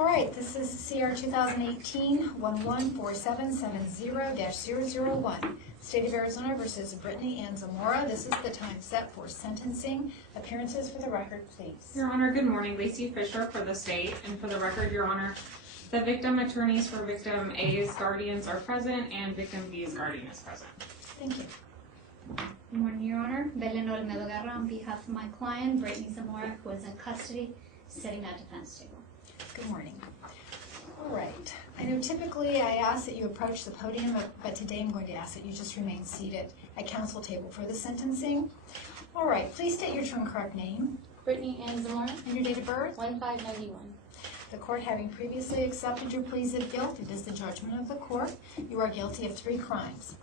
All right, this is CR 2018-114770-001, State of Arizona versus Brittany Zamora. This is the time set for sentencing. Appearances for the record, please. Your Honor, good morning. Lacey Fisher for the state. And for the record, Your Honor, the victim attorneys for victim A's guardians are present and victim B's guardian is present. Thank you. Good morning, Your Honor. Belen Olmedo Guerra on behalf of my client, Brittany Zamora, who is in custody, sitting at defense table. Good morning. All right. I know typically I ask that you approach the podium, but today I'm going to ask that you just remain seated at counsel table for the sentencing. All right. Please state your true and correct name. Brittany Zamora, And your date of birth. 1591. The court having previously accepted your pleas of guilt, it is the judgment of the court. You are guilty of 3 crimes.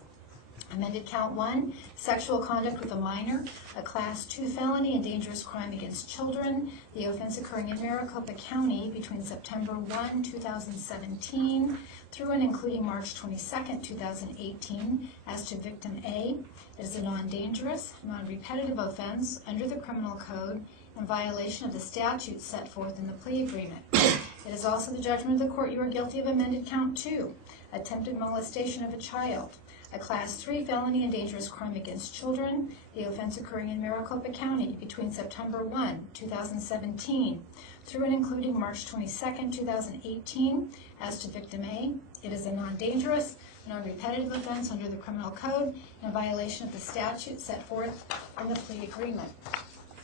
Amended count 1, sexual conduct with a minor, a class 2 felony and dangerous crime against children. The offense occurring in Maricopa County between September 1, 2017 through and including March 22, 2018 as to victim A. It is a non-dangerous, non-repetitive offense under the criminal code in violation of the statutes set forth in the plea agreement. It is also the judgment of the court you are guilty of amended count 2, attempted molestation of a child, a class 3 felony and dangerous crime against children, the offense occurring in Maricopa County between September 1, 2017 through and including March 22, 2018 as to victim A. It is a non-dangerous, non-repetitive offense under the criminal code in violation of the statute set forth in the plea agreement.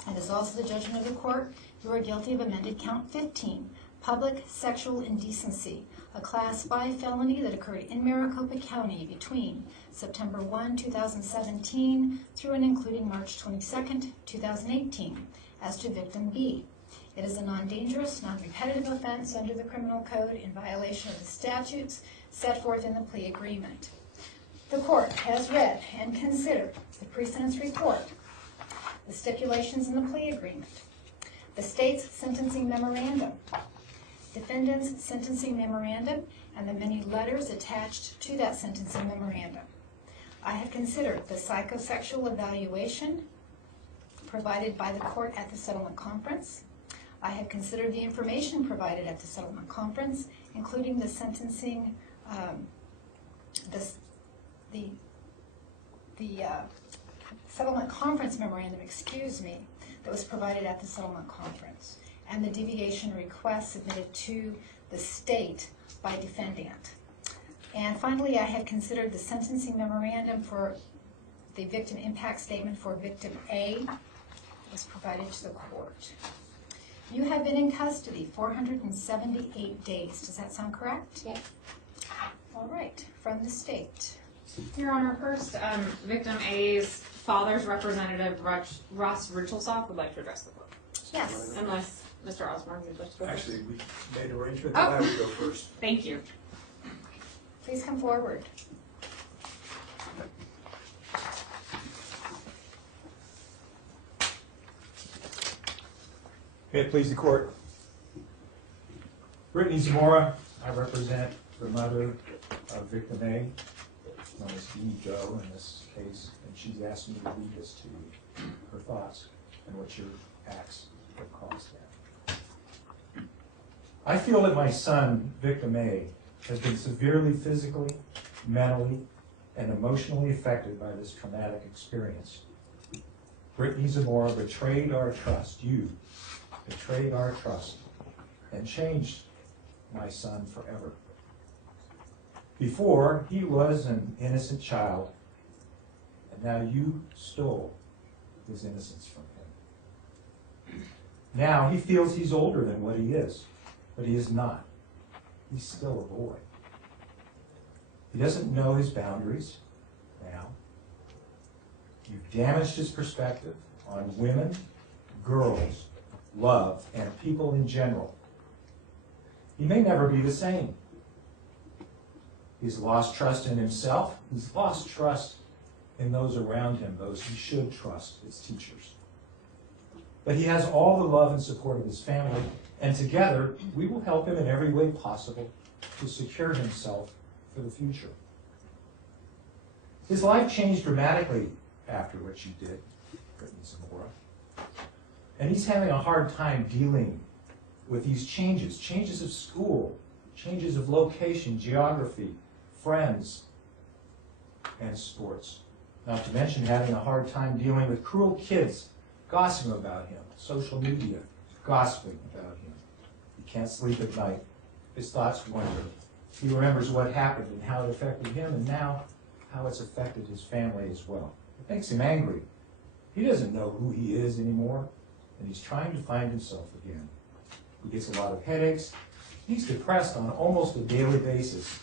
It is also the judgment of the court you are guilty of amended count 15, public sexual indecency, a class 5 felony that occurred in Maricopa County between September 1, 2017 through and including March 22, 2018 as to victim B. It is a non-dangerous, non-repetitive offense under the criminal code in violation of the statutes set forth in the plea agreement. The court has read and considered the pre-sentence report, the stipulations in the plea agreement, the state's sentencing memorandum, defendant's sentencing memorandum, and the many letters attached to that sentencing memorandum. I have considered the psychosexual evaluation provided by the court at the settlement conference. I have considered the information provided at the settlement conference, including the sentencing, settlement conference memorandum, that was provided at the settlement conference, and the deviation request submitted to the state by defendant. And finally, I have considered the sentencing memorandum for the victim impact statement for victim A that was provided to the court. You have been in custody 478 days. Does that sound correct? Yes. All right. From the state. Your Honor, first, victim A's father's representative, Ross Richelsoff, would like to address the court. Yes. Unless Mr. Osborne would like to go first. Actually, we made an arrangement that I would go first. Thank you. Please come forward. May it please the court. Brittany Zamora, I represent the mother of victim A, known as Joe in this case, and she's asked me to read this to you, her thoughts and what your acts have caused that. I feel that my son, victim A, has been severely physically, mentally, and emotionally affected by this traumatic experience. Brittany Zamora betrayed our trust. You betrayed our trust and changed my son forever. Before, he was an innocent child, and now you stole his innocence from him. Now he feels he's older than what he is, but he is not. He's still a boy. He doesn't know his boundaries now. You've damaged his perspective on women, girls, love, and people in general. He may never be the same. He's lost trust in himself. He's lost trust in those around him, those he should trust, his teachers. But he has all the love and support of his family, and together we will help him in every way possible to secure himself for the future. His life changed dramatically after what you did, Brittany Zamora. And he's having a hard time dealing with these changes of school, changes of location, geography, friends, and sports. Not to mention having a hard time dealing with cruel kids gossiping about him, social media gossiping about him. He can't sleep at night. His thoughts wander. He remembers what happened and how it affected him, and now how it's affected his family as well. It makes him angry. He doesn't know who he is anymore, and he's trying to find himself again. He gets a lot of headaches. He's depressed on almost a daily basis.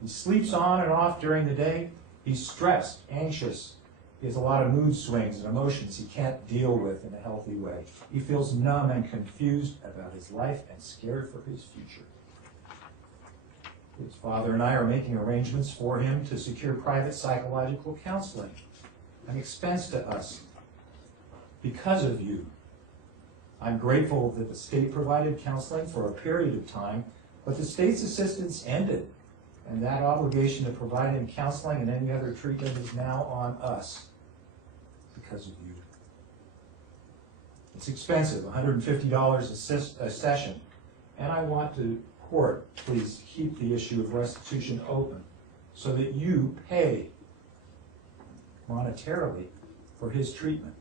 He sleeps on and off during the day. He's stressed, anxious. He has a lot of mood swings and emotions he can't deal with in a healthy way. He feels numb and confused about his life and scared for his future. His father and I are making arrangements for him to secure private psychological counseling, an expense to us because of you. I'm grateful that the state provided counseling for a period of time, but the state's assistance ended, and that obligation to provide him counseling and any other treatment is now on us because of you. It's expensive, $150 a session, and I want to court, please keep the issue of restitution open so that you pay monetarily for his treatment.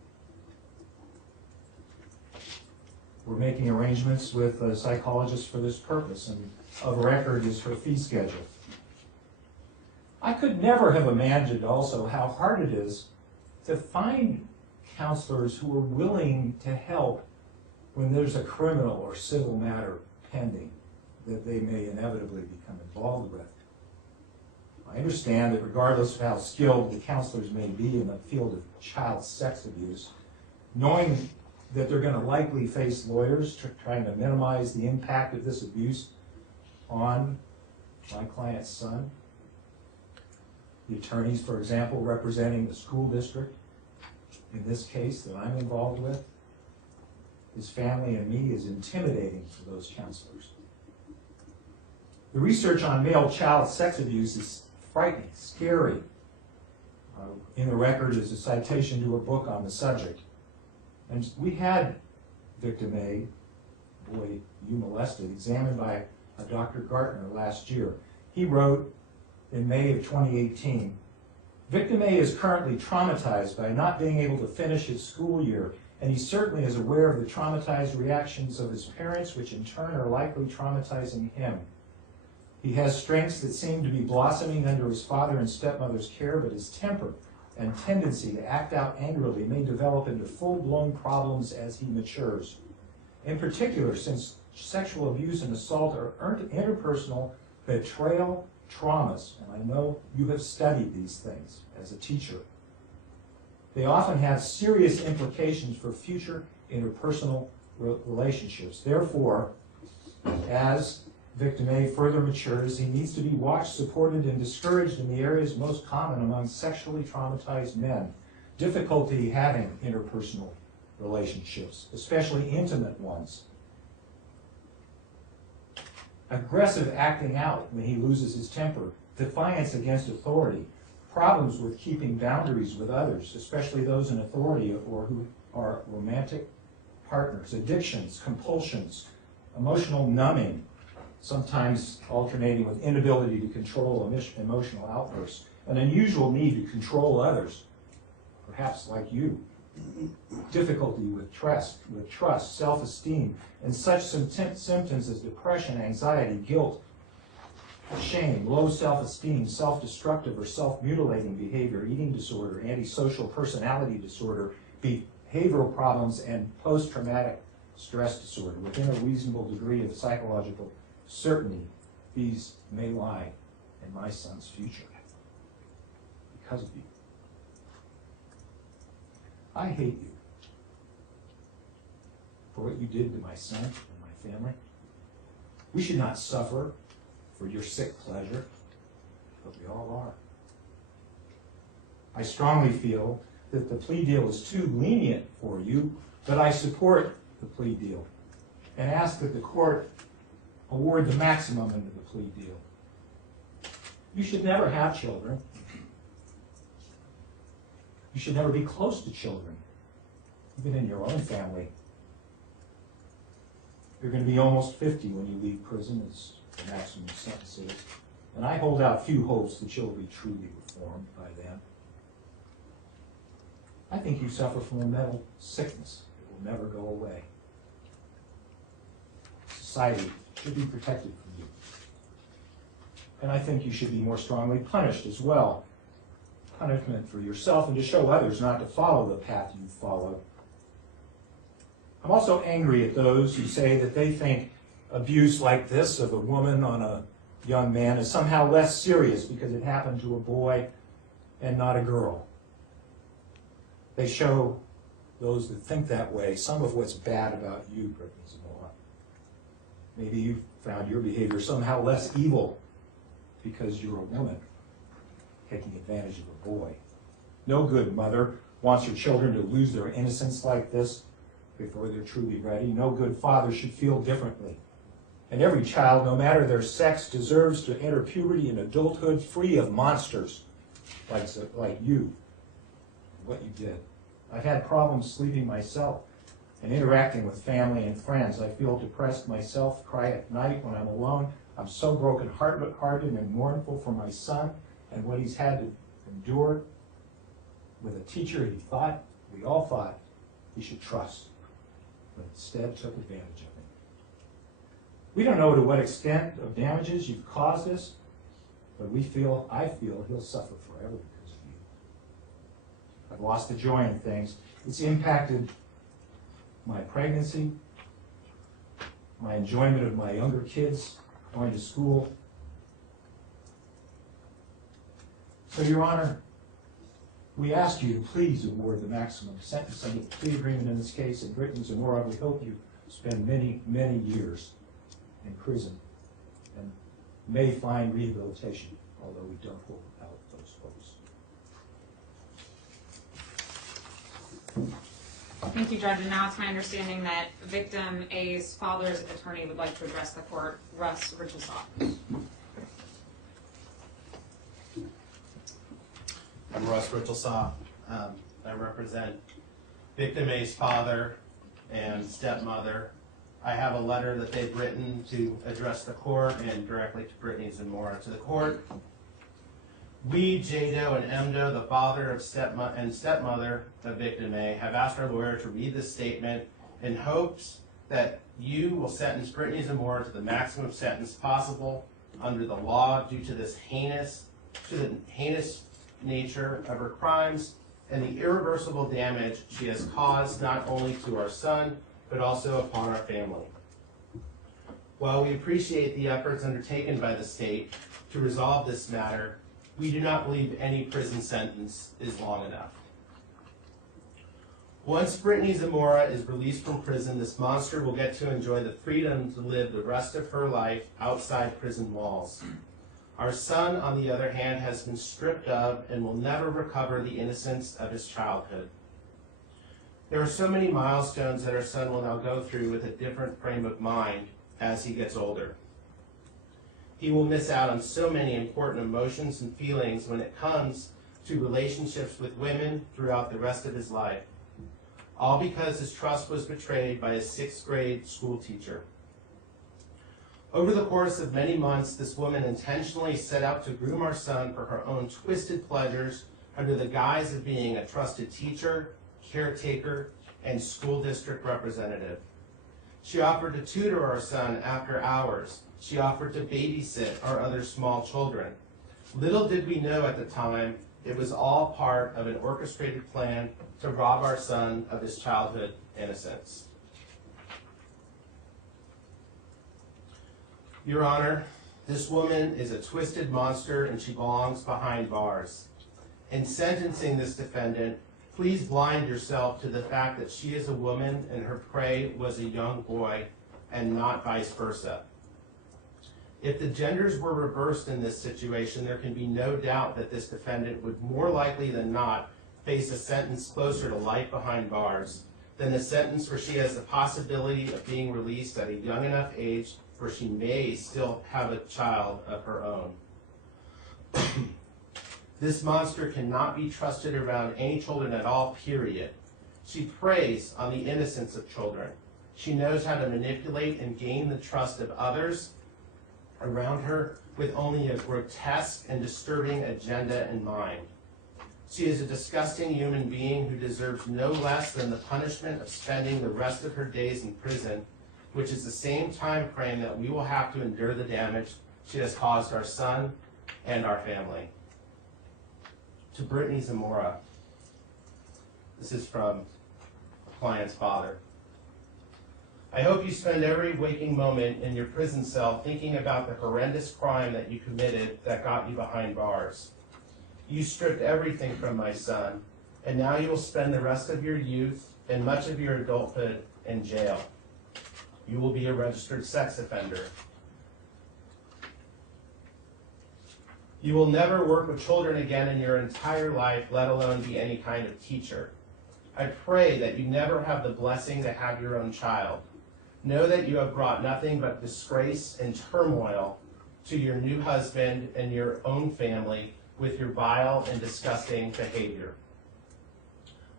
We're making arrangements with a psychologist for this purpose, and of record is her fee schedule. I could never have imagined also how hard it is to find counselors who are willing to help when there's a criminal or civil matter pending that they may inevitably become involved with. I understand that regardless of how skilled the counselors may be in the field of child sex abuse, knowing that they're going to likely face lawyers trying to minimize the impact of this abuse on my client's son, the attorneys, for example, representing the school district, in this case that I'm involved with, his family and me, is intimidating for those counselors. The research on male child sex abuse is frightening, scary. In the record is a citation to a book on the subject. And we had victim A, boy you molested, examined by a Dr. Gartner last year. He wrote in May of 2018, victim A is currently traumatized by not being able to finish his school year, and he certainly is aware of the traumatized reactions of his parents, which in turn are likely traumatizing him. He has strengths that seem to be blossoming under his father and stepmother's care, but his temper and tendency to act out angrily may develop into full-blown problems as he matures. In particular, since sexual abuse and assault are interpersonal betrayal traumas, and I know you have studied these things as a teacher, they often have serious implications for future interpersonal relationships. Therefore, as victim A further matures, he needs to be watched, supported, and discouraged in the areas most common among sexually traumatized men. Difficulty having interpersonal relationships, especially intimate ones. Aggressive acting out when he loses his temper. Defiance against authority. Problems with keeping boundaries with others, especially those in authority or who are romantic partners. Addictions, compulsions, emotional numbing, sometimes alternating with inability to control emotional outbursts, an unusual need to control others, perhaps like you, difficulty with trust, self-esteem, and such symptoms as depression, anxiety, guilt, shame, low self-esteem, self-destructive or self-mutilating behavior, eating disorder, antisocial personality disorder, behavioral problems, and post-traumatic stress disorder. Within a reasonable degree of psychological certainty, these may lie in my son's future because of you. I hate you for what you did to my son and my family. We should not suffer for your sick pleasure, but we all are. I strongly feel that the plea deal is too lenient for you, but I support the plea deal and ask that the court award the maximum under the plea deal. You should never have children. You should never be close to children, even in your own family. You're going to be almost 50 when you leave prison, as the maximum sentence is. And I hold out few hopes that you'll be truly reformed by then. I think you suffer from a mental sickness that will never go away. Society should be protected from you. And I think you should be more strongly punished as well. Punishment for yourself and to show others not to follow the path you follow. I'm also angry at those who say that they think abuse like this of a woman on a young man is somehow less serious because it happened to a boy and not a girl. They show those that think that way some of what's bad about you, Brittany Zamora. Maybe you found your behavior somehow less evil because you're a woman taking advantage of a boy. No good mother wants her children to lose their innocence like this before they're truly ready. No good father should feel differently. And every child, no matter their sex, deserves to enter puberty and adulthood free of monsters like you, what you did. I've had problems sleeping myself and interacting with family and friends. I feel depressed myself, cry at night when I'm alone. I'm so broken-hearted and mournful for my son and what he's had to endure with a teacher we all thought, he should trust, but instead took advantage of him. We don't know to what extent of damages you've caused us, but I feel he'll suffer forever because of you. I've lost the joy in things. It's impacted my pregnancy, my enjoyment of my younger kids going to school. So, Your Honor, we ask you to please award the maximum sentence under the plea agreement in this case, and Brittany Zamora, we hope you spend many, many years in prison and may find rehabilitation, although we don't hold out those hopes. Thank you, Judge. And now it's my understanding that victim A's father's attorney would like to address the court, Russ Richelsaw. I'm Russ Richelsaw. I represent victim A's father and stepmother. I have a letter that they've written to address the court and directly to Brittany Zamora. To the court, we, J-Do and M-Do, the father of stepmother of victim A, have asked our lawyer to read this statement in hopes that you will sentence Brittany Zamora to the maximum sentence possible under the law due to the heinous nature of her crimes and the irreversible damage she has caused not only to our son, but also upon our family. While we appreciate the efforts undertaken by the state to resolve this matter, we do not believe any prison sentence is long enough. Once Brittany Zamora is released from prison, this monster will get to enjoy the freedom to live the rest of her life outside prison walls. Our son, on the other hand, has been stripped of and will never recover the innocence of his childhood. There are so many milestones that our son will now go through with a different frame of mind as he gets older. He will miss out on so many important emotions and feelings when it comes to relationships with women throughout the rest of his life, all because his trust was betrayed by his 6th grade school teacher. Over the course of many months, this woman intentionally set out to groom our son for her own twisted pleasures under the guise of being a trusted teacher, caretaker, and school district representative. She offered to tutor our son after hours. She offered to babysit our other small children. Little did we know at the time, it was all part of an orchestrated plan to rob our son of his childhood innocence. Your Honor, this woman is a twisted monster and she belongs behind bars. In sentencing this defendant, please blind yourself to the fact that she is a woman and her prey was a young boy and not vice versa. If the genders were reversed in this situation, there can be no doubt that this defendant would more likely than not face a sentence closer to life behind bars than a sentence where she has the possibility of being released at a young enough age where she may still have a child of her own. This monster cannot be trusted around any children at all, period. She preys on the innocence of children. She knows how to manipulate and gain the trust of others around her with only a grotesque and disturbing agenda in mind. She is a disgusting human being who deserves no less than the punishment of spending the rest of her days in prison, which is the same time frame that we will have to endure the damage she has caused our son and our family. To Brittany Zamora, this is from a client's father. I hope you spend every waking moment in your prison cell thinking about the horrendous crime that you committed that got you behind bars. You stripped everything from my son, and now you will spend the rest of your youth and much of your adulthood in jail. You will be a registered sex offender. You will never work with children again in your entire life, let alone be any kind of teacher. I pray that you never have the blessing to have your own child. Know that you have brought nothing but disgrace and turmoil to your new husband and your own family with your vile and disgusting behavior.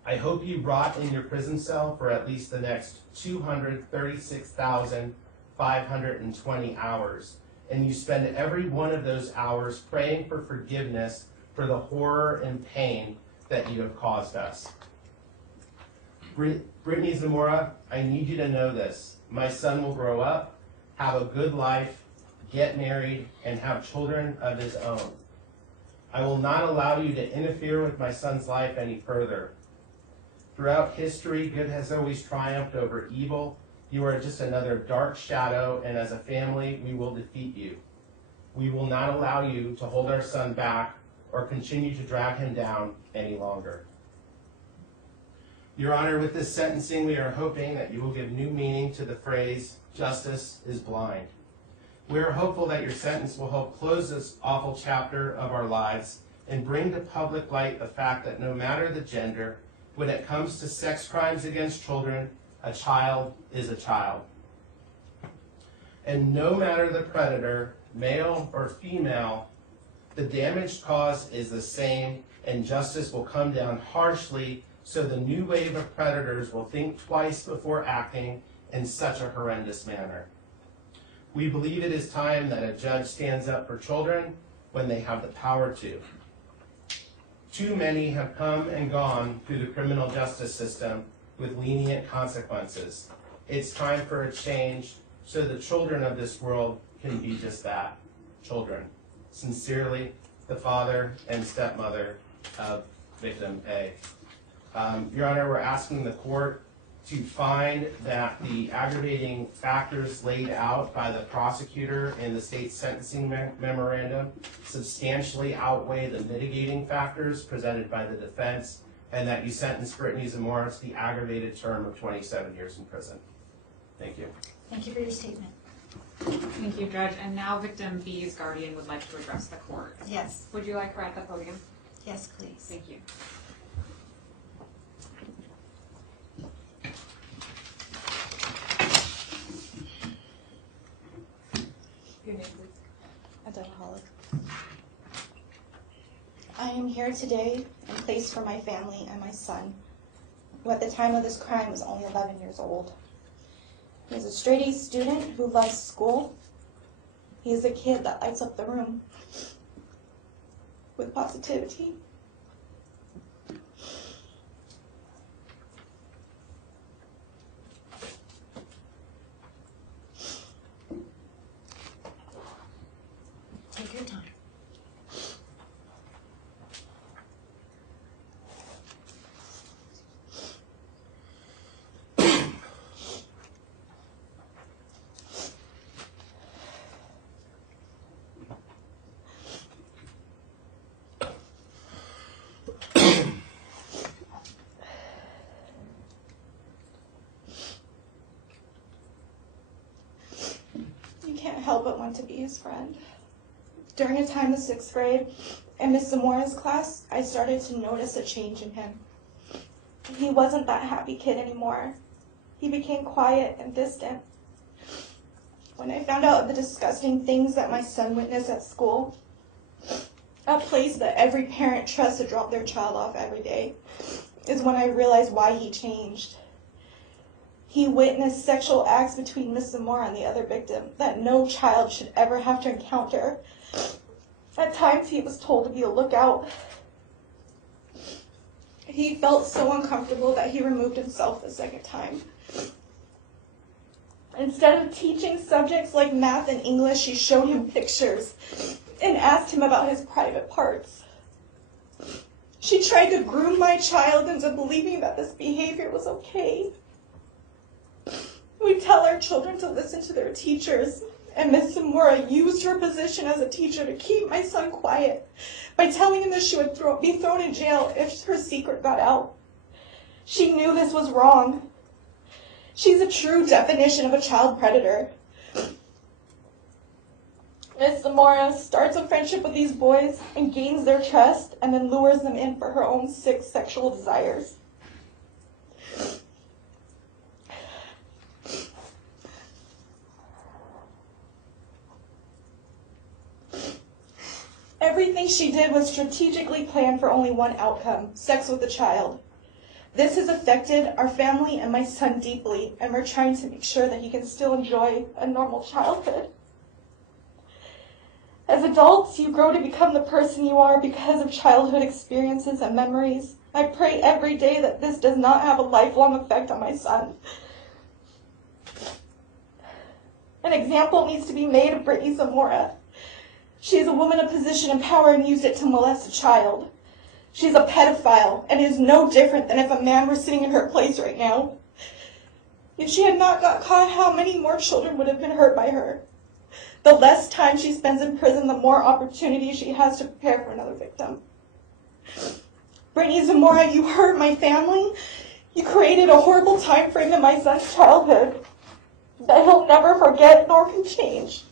I hope you rot in your prison cell for at least the next 236,520 hours, and you spend every one of those hours praying for forgiveness for the horror and pain that you have caused us. Brittany Zamora, I need you to know this. My son will grow up, have a good life, get married, and have children of his own. I will not allow you to interfere with my son's life any further. Throughout history, good has always triumphed over evil. You are just another dark shadow, and as a family, we will defeat you. We will not allow you to hold our son back or continue to drag him down any longer. Your Honor, with this sentencing, we are hoping that you will give new meaning to the phrase, justice is blind. We are hopeful that your sentence will help close this awful chapter of our lives and bring to public light the fact that no matter the gender, when it comes to sex crimes against children, a child is a child. And no matter the predator, male or female, the damage caused is the same, and justice will come down harshly so the new wave of predators will think twice before acting in such a horrendous manner. We believe it is time that a judge stands up for children when they have the power to. Too many have come and gone through the criminal justice system with lenient consequences. It's time for a change so the children of this world can be just that, children. Sincerely, the father and stepmother of victim A. Your Honor, we're asking the court to find that the aggravating factors laid out by the prosecutor in the state's sentencing memorandum substantially outweigh the mitigating factors presented by the defense, and that you sentence Brittany Zamora to the aggravated term of 27 years in prison. Thank you. Thank you for your statement. Thank you, Judge. And now victim B's guardian would like to address the court. Yes. Would you like her at the podium? Yes, please. Thank you. Your name, please. Adultaholic. I am here today in place for my family and my son, who at the time of this crime was only 11 years old. He is a straight-A student who loves school. He is a kid that lights up the room with positivity. Take your time. You can't help but want to be his friend. During a time of 6th grade, in Miss Zamora's class, I started to notice a change in him. He wasn't that happy kid anymore. He became quiet and distant. When I found out of the disgusting things that my son witnessed at school, a place that every parent trusts to drop their child off every day, is when I realized why he changed. He witnessed sexual acts between Miss Zamora and the other victim that no child should ever have to encounter. At times he was told to be a lookout. He felt so uncomfortable that he removed himself the second time. Instead of teaching subjects like math and English, she showed him pictures and asked him about his private parts. She tried to groom my child into believing that this behavior was okay. We tell our children to listen to their teachers, and Miss Zamora used her position as a teacher to keep my son quiet by telling him that she would be thrown in jail if her secret got out. She knew this was wrong. She's a true definition of a child predator. Miss Zamora starts a friendship with these boys and gains their trust and then lures them in for her own sick sexual desires. Everything she did was strategically planned for only one outcome: sex with the child. This has affected our family and my son deeply, and we're trying to make sure that he can still enjoy a normal childhood. As adults, you grow to become the person you are because of childhood experiences and memories. I pray every day that this does not have a lifelong effect on my son. An example needs to be made of Brittany Zamora. She is a woman of position and power and used it to molest a child. She's a pedophile and is no different than if a man were sitting in her place right now. If she had not got caught, how many more children would have been hurt by her? The less time she spends in prison, the more opportunity she has to prepare for another victim. Brittany Zamora, you hurt my family. You created a horrible time frame in my son's childhood that he'll never forget nor can change.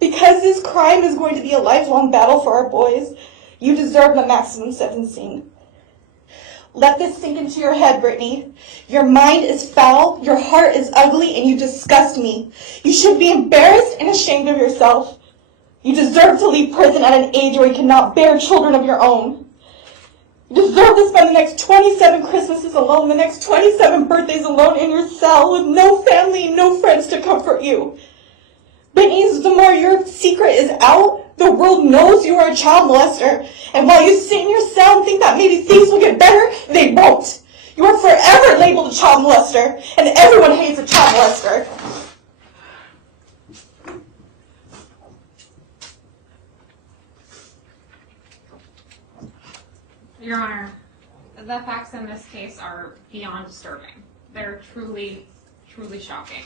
Because this crime is going to be a lifelong battle for our boys, you deserve the maximum sentencing. Let this sink into your head, Brittany. Your mind is foul, your heart is ugly, and you disgust me. You should be embarrassed and ashamed of yourself. You deserve to leave prison at an age where you cannot bear children of your own. You deserve to spend the next 27 Christmases alone, the next 27 birthdays alone in your cell with no family and no friends to comfort you. Brittany Zamora, your secret is out. The world knows you are a child molester. And while you sit in your cell and think that maybe things will get better, they won't. You are forever labeled a child molester, and everyone hates a child molester. Your Honor, the facts in this case are beyond disturbing. They're truly, truly shocking.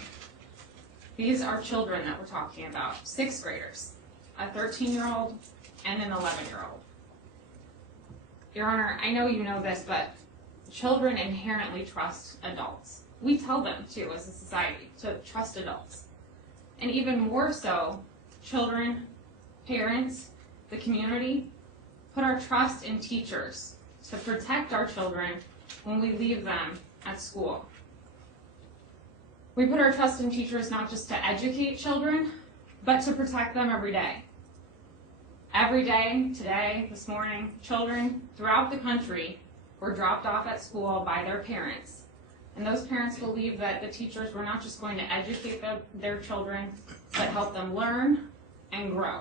These are children that we're talking about, 6th graders, a 13-year-old and an 11-year-old. Your Honor, I know you know this, but children inherently trust adults. We tell them to, as a society, to trust adults. And even more so, children, parents, the community, put our trust in teachers to protect our children when we leave them at school. We put our trust in teachers not just to educate children, but to protect them every day. Every day, today, this morning, children throughout the country were dropped off at school by their parents. And those parents believed that the teachers were not just going to educate their children, but help them learn and grow.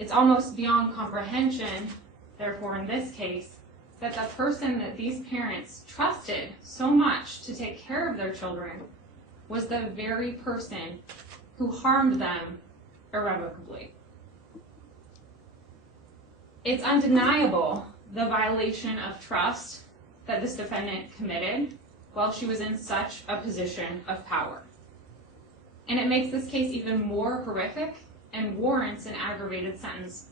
It's almost beyond comprehension, therefore in this case, that the person that these parents trusted so much to take care of their children was the very person who harmed them irrevocably. It's undeniable the violation of trust that this defendant committed while she was in such a position of power. And it makes this case even more horrific and warrants an aggravated sentence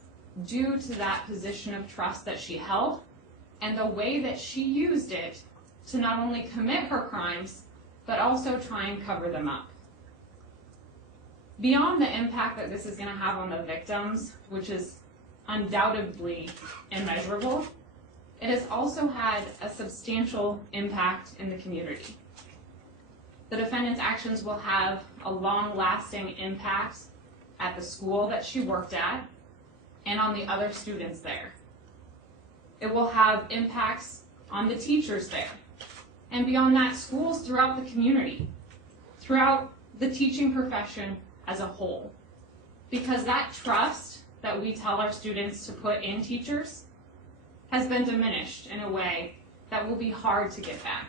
due to that position of trust that she held and the way that she used it to not only commit her crimes, but also try and cover them up. Beyond the impact that this is going to have on the victims, which is undoubtedly immeasurable, it has also had a substantial impact in the community. The defendant's actions will have a long-lasting impact at the school that she worked at and on the other students there. It will have impacts on the teachers there, and beyond that, schools throughout the community, throughout the teaching profession as a whole. Because that trust that we tell our students to put in teachers has been diminished in a way that will be hard to get back.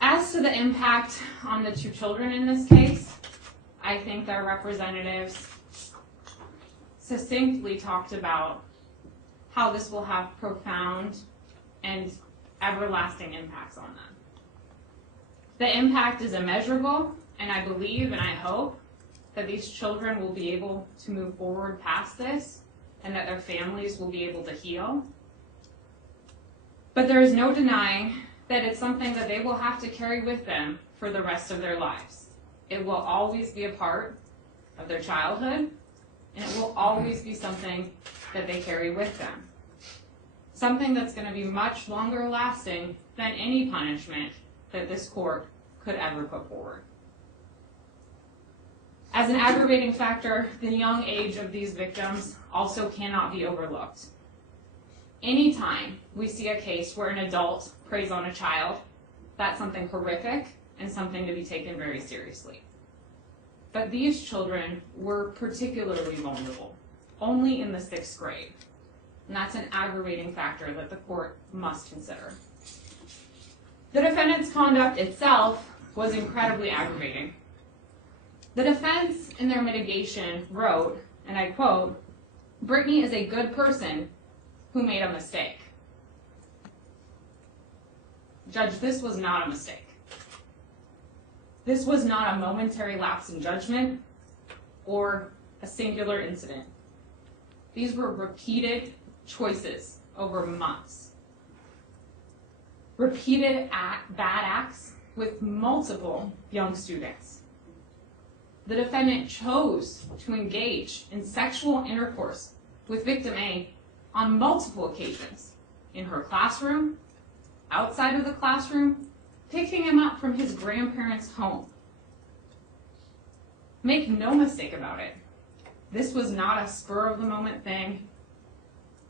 As to the impact on the two children in this case, I think their representatives succinctly talked about how this will have profound and everlasting impacts on them. The impact is immeasurable, and I believe and I hope that these children will be able to move forward past this and that their families will be able to heal. But there is no denying that it's something that they will have to carry with them for the rest of their lives. It will always be a part of their childhood, and it will always be something that they carry with them. Something that's going to be much longer lasting than any punishment that this court could ever put forward. As an aggravating factor, the young age of these victims also cannot be overlooked. Anytime we see a case where an adult preys on a child, that's something horrific and something to be taken very seriously. But these children were particularly vulnerable, only in the 6th grade. And that's an aggravating factor that the court must consider. The defendant's conduct itself was incredibly aggravating. The defense in their mitigation wrote, and I quote, "Brittany is a good person who made a mistake." Judge, this was not a mistake. This was not a momentary lapse in judgment or a singular incident. These were repeated choices over months. Repeated bad acts with multiple young students. The defendant chose to engage in sexual intercourse with victim A on multiple occasions, in her classroom, outside of the classroom, picking him up from his grandparents' home. Make no mistake about it. This was not a spur-of-the-moment thing.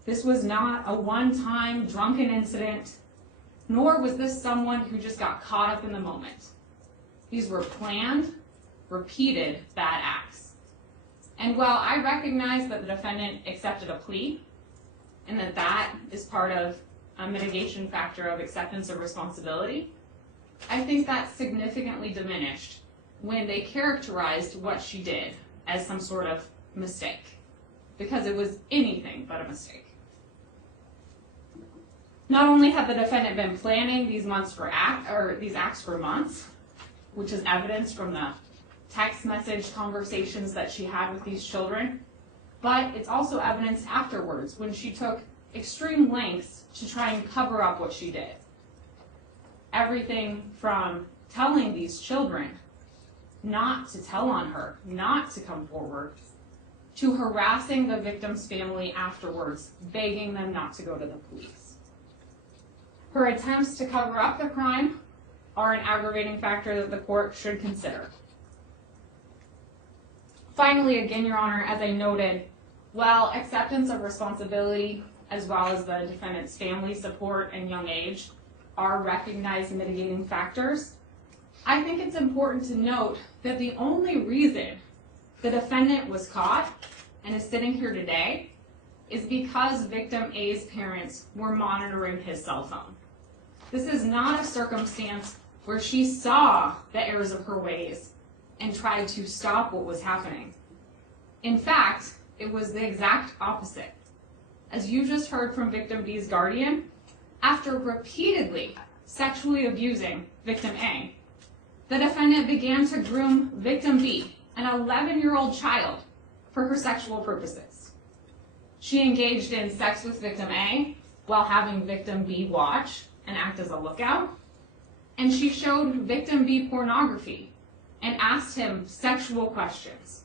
This was not a one-time drunken incident, nor was this someone who just got caught up in the moment. These were planned, repeated bad acts. And while I recognize that the defendant accepted a plea, and that is part of a mitigation factor of acceptance of responsibility, I think that's significantly diminished when they characterized what she did as some sort of mistake, because it was anything but a mistake. Not only had the defendant been planning these acts for months, which is evidence from the text message conversations that she had with these children, but it's also evidence afterwards when she took extreme lengths to try and cover up what she did. Everything from telling these children not to tell on her, not to come forward, to harassing the victim's family afterwards, begging them not to go to the police. Her attempts to cover up the crime are an aggravating factor that the court should consider. Finally, again, Your Honor, as I noted, while acceptance of responsibility as well as the defendant's family support and young age are recognized mitigating factors, I think it's important to note that the only reason the defendant was caught and is sitting here today is because victim A's parents were monitoring his cell phone. This is not a circumstance where she saw the errors of her ways and tried to stop what was happening. In fact, it was the exact opposite. As you just heard from victim B's guardian, after repeatedly sexually abusing victim A, the defendant began to groom victim B, an 11-year-old child, for her sexual purposes. She engaged in sex with victim A while having victim B watch and act as a lookout, and she showed victim B pornography and asked him sexual questions.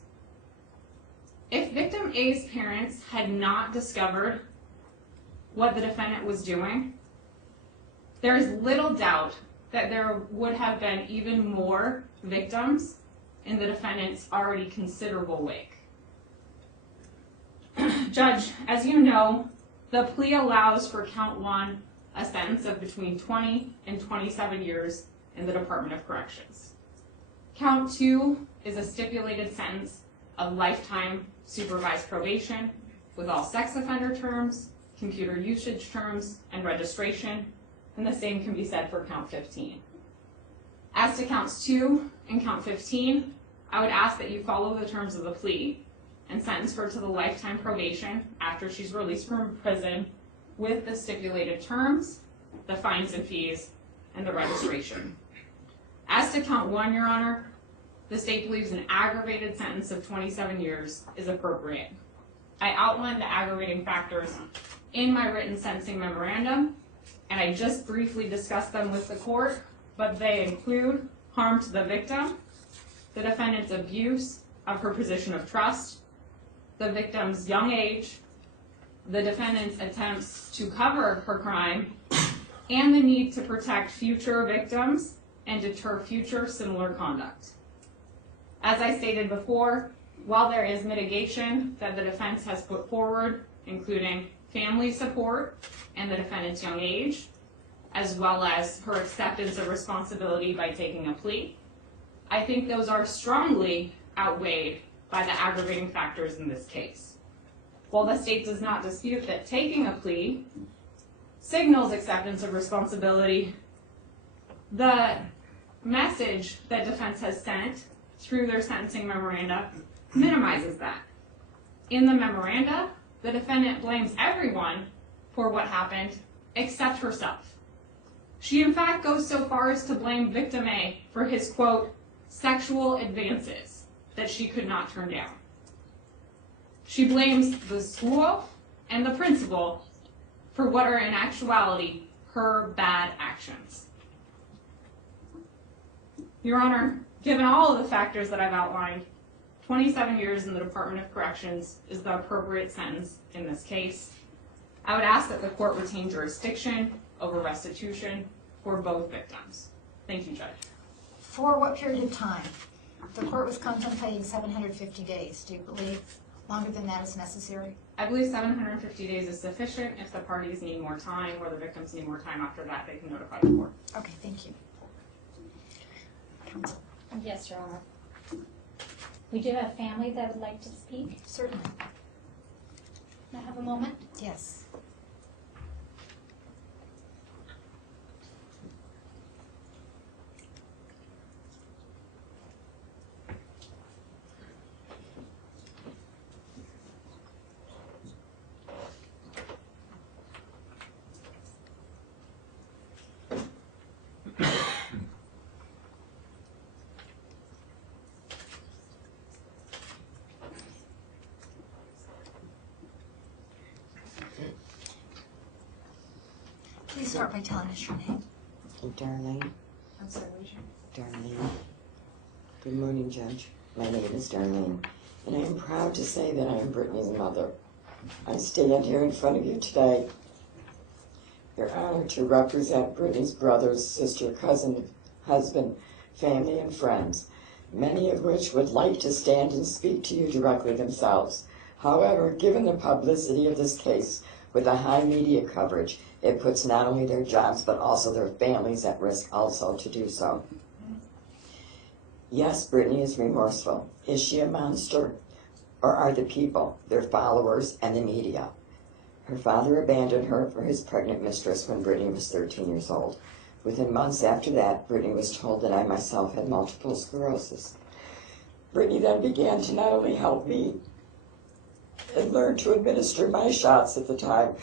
If victim A's parents had not discovered what the defendant was doing, there is little doubt that there would have been even more victims in the defendant's already considerable wake. Judge, as you know, the plea allows for count 1 a sentence of between 20 and 27 years in the Department of Corrections. Count 2 is a stipulated sentence of lifetime supervised probation with all sex offender terms, computer usage terms, and registration, and the same can be said for count 15. As to counts 2 and count 15, I would ask that you follow the terms of the plea and sentence her to the lifetime probation after she's released from prison with the stipulated terms, the fines and fees, and the registration. As to count 1, Your Honor, the state believes an aggravated sentence of 27 years is appropriate. I outlined the aggravating factors in my written sentencing memorandum, and I just briefly discussed them with the court, but they include harm to the victim, the defendant's abuse of her position of trust, the victim's young age, the defendant's attempts to cover her crime, and the need to protect future victims and deter future similar conduct. As I stated before, while there is mitigation that the defense has put forward, including family support and the defendant's young age, as well as her acceptance of responsibility by taking a plea, I think those are strongly outweighed by the aggravating factors in this case. While the state does not dispute that taking a plea signals acceptance of responsibility, the message that defense has sent through their sentencing memoranda minimizes that. In the memoranda, the defendant blames everyone for what happened except herself. She in fact goes so far as to blame victim A for his, quote, sexual advances that she could not turn down. She blames the school and the principal for what are in actuality her bad actions. Your Honor, given all of the factors that I've outlined, 27 years in the Department of Corrections is the appropriate sentence in this case. I would ask that the court retain jurisdiction over restitution for both victims. Thank you, Judge. For what period of time? The court was contemplating 750 days. Do you believe longer than that is necessary? I believe 750 days is sufficient. If the parties need more time or the victims need more time after that, they can notify the court. Okay, thank you. Counsel. Yes, Your Honor. We do have family that would like to speak. Certainly. Can I have a moment? Yes. Please start by telling us your name. Darlene. I'm sorry, what is your name? Darlene. Good morning, Judge. My name is Darlene, and I am proud to say that I am Brittany's mother. I stand here in front of you today, Your Honor, to represent Brittany's brothers, sister, cousin, husband, family, and friends, many of which would like to stand and speak to you directly themselves. However, given the publicity of this case with the high media coverage, it puts not only their jobs but also their families at risk also to do so. Yes, Brittany is remorseful. Is she a monster? Or are the people, their followers, and the media? Her father abandoned her for his pregnant mistress when Brittany was 13 years old. Within months after that, Brittany was told that I myself had multiple sclerosis. Brittany then began to not only help me and learn to administer my shots at the time,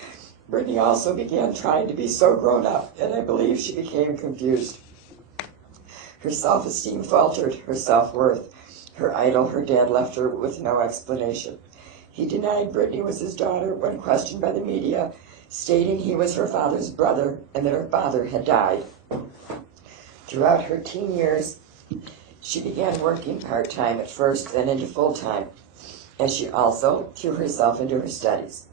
Brittany also began trying to be so grown up, and I believe she became confused. Her self-esteem faltered, her self-worth. Her idol, her dad, left her with no explanation. He denied Brittany was his daughter when questioned by the media, stating he was her father's brother and that her father had died. Throughout her teen years, she began working part-time at first, then into full-time, as she also threw herself into her studies.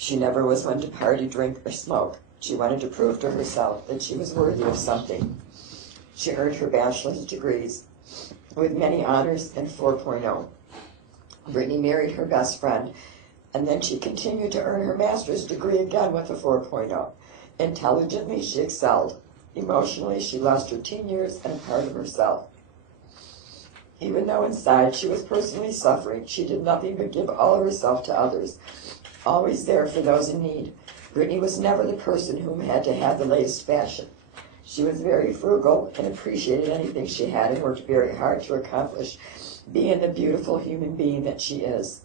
She never was one to party, drink, or smoke. She wanted to prove to herself that she was worthy of something. She earned her bachelor's degrees with many honors and 4.0. Brittany married her best friend, and then she continued to earn her master's degree again with a 4.0. Intelligently, she excelled. Emotionally, she lost her teen years and a part of herself. Even though inside she was personally suffering, she did nothing but give all of herself to others, always there for those in need. Brittany was never the person whom had to have the latest fashion. She was very frugal and appreciated anything she had and worked very hard to accomplish being the beautiful human being that she is.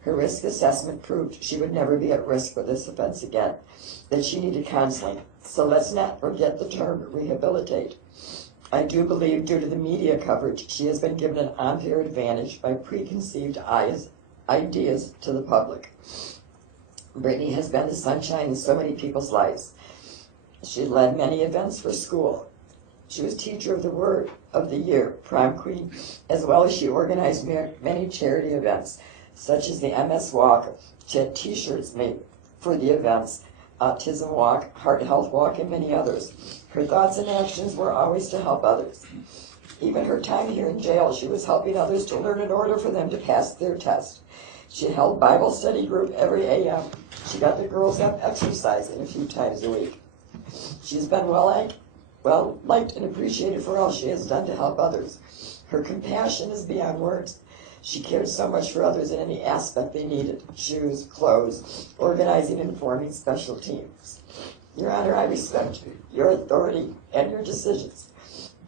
Her risk assessment proved she would never be at risk for this offense again, that she needed counseling. So let's not forget the term rehabilitate. I do believe due to the media coverage, she has been given an unfair advantage by preconceived ideas to the public. Brittany has been the sunshine in so many people's lives. She led many events for school. She was Teacher of the Word of the Year, Prom Queen, as well as she organized many charity events, such as the MS Walk. She had t-shirts made for the events, Autism Walk, Heart Health Walk, and many others. Her thoughts and actions were always to help others. Even her time here in jail, she was helping others to learn in order for them to pass their test. She held Bible study group every AM. She got the girls up exercising a few times a week. She's been well liked and appreciated for all she has done to help others. Her compassion is beyond words. She cared so much for others in any aspect they needed: shoes, clothes, organizing and forming special teams. Your Honor, I respect you, your authority, and your decisions.